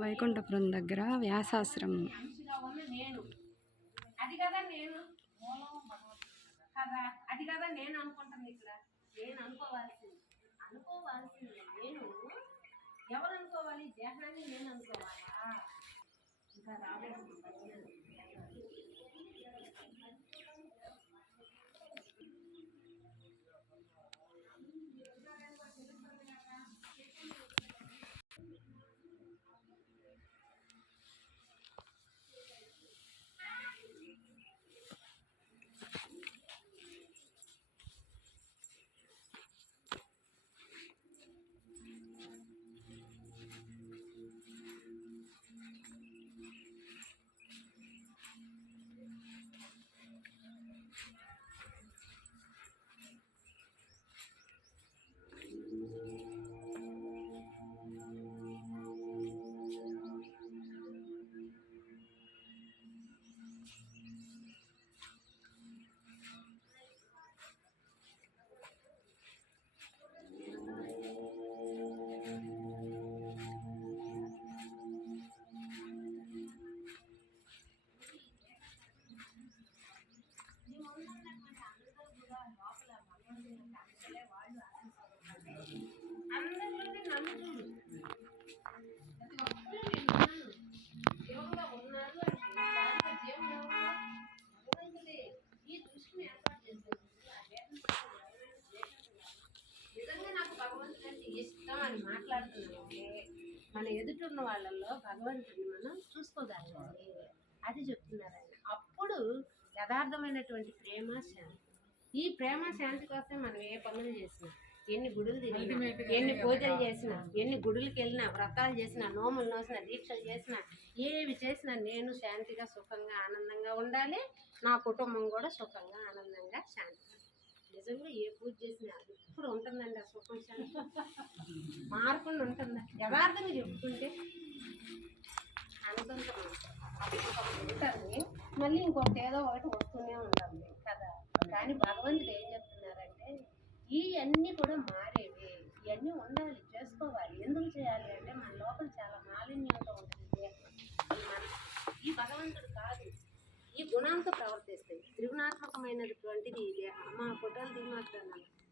వైకుంఠపురం దగ్గర వ్యాసాశ్రమం. మనిషిగా నేను అది కదా నేను మూలం భగవంతుడు కదా. అది కదా నేను అనుకుంటాను ఇక్కడ. నేను అనుకోవాల్సింది. అనుకోవాల్సింది నేను. ఎవరు అనుకోవాలి? దేహాన్ని నేను అనుకోవాలా? ఇంకా రాబోతుంది ఇష్టం అని మాట్లాడుతున్నామంటే మన ఎదుటిన్న వాళ్ళల్లో భగవంతుడిని మనం చూసుకోగలగాలి. అది చెప్తున్నారు ఆయన అప్పుడు యథార్థమైనటువంటి ప్రేమ శాంతి. ఈ ప్రేమ శాంతి కోసం మనం ఏ పనులు చేసినా ఎన్ని గుడులు తిరిగినా ఎన్ని పూజలు చేసినా ఎన్ని గుడులకు వెళ్ళినా వ్రతాలు చేసినా నోములు నోసినా దీక్షలు చేసినా ఏవి చేసినా నేను శాంతిగా సుఖంగా ఆనందంగా ఉండాలి. నా కుటుంబం కూడా సుఖంగా ఆనందంగా శాంతిగా. నిజంగా ఏ పూజ చేసినా ఇప్పుడు మారకుండా ఉంటుందా యథార్థంగా చెప్పుకుంటే? అనుకుంటున్నాం ఉంటుంది మళ్ళీ ఇంకొకటి ఏదో ఒకటి వస్తూనే ఉంటుంది కదా. కానీ భగవంతుడు ఏం చెప్తున్నారంటే ఇవన్నీ కూడా మారేవి. ఇవన్నీ ఉండాలి చేసుకోవాలి. ఎందుకు చేయాలి అంటే మన లోపల చాలా మాలిన్యంతో ఉంటుంది. ఈ మన- ఈ భగవంతుడు కాదు. ఈ గుణాలతో ప్రవర్తిస్తాయి. త్రిగుణాత్మకమైనటువంటిది ఈ మా ఫోటోలు దిగుమాత్రం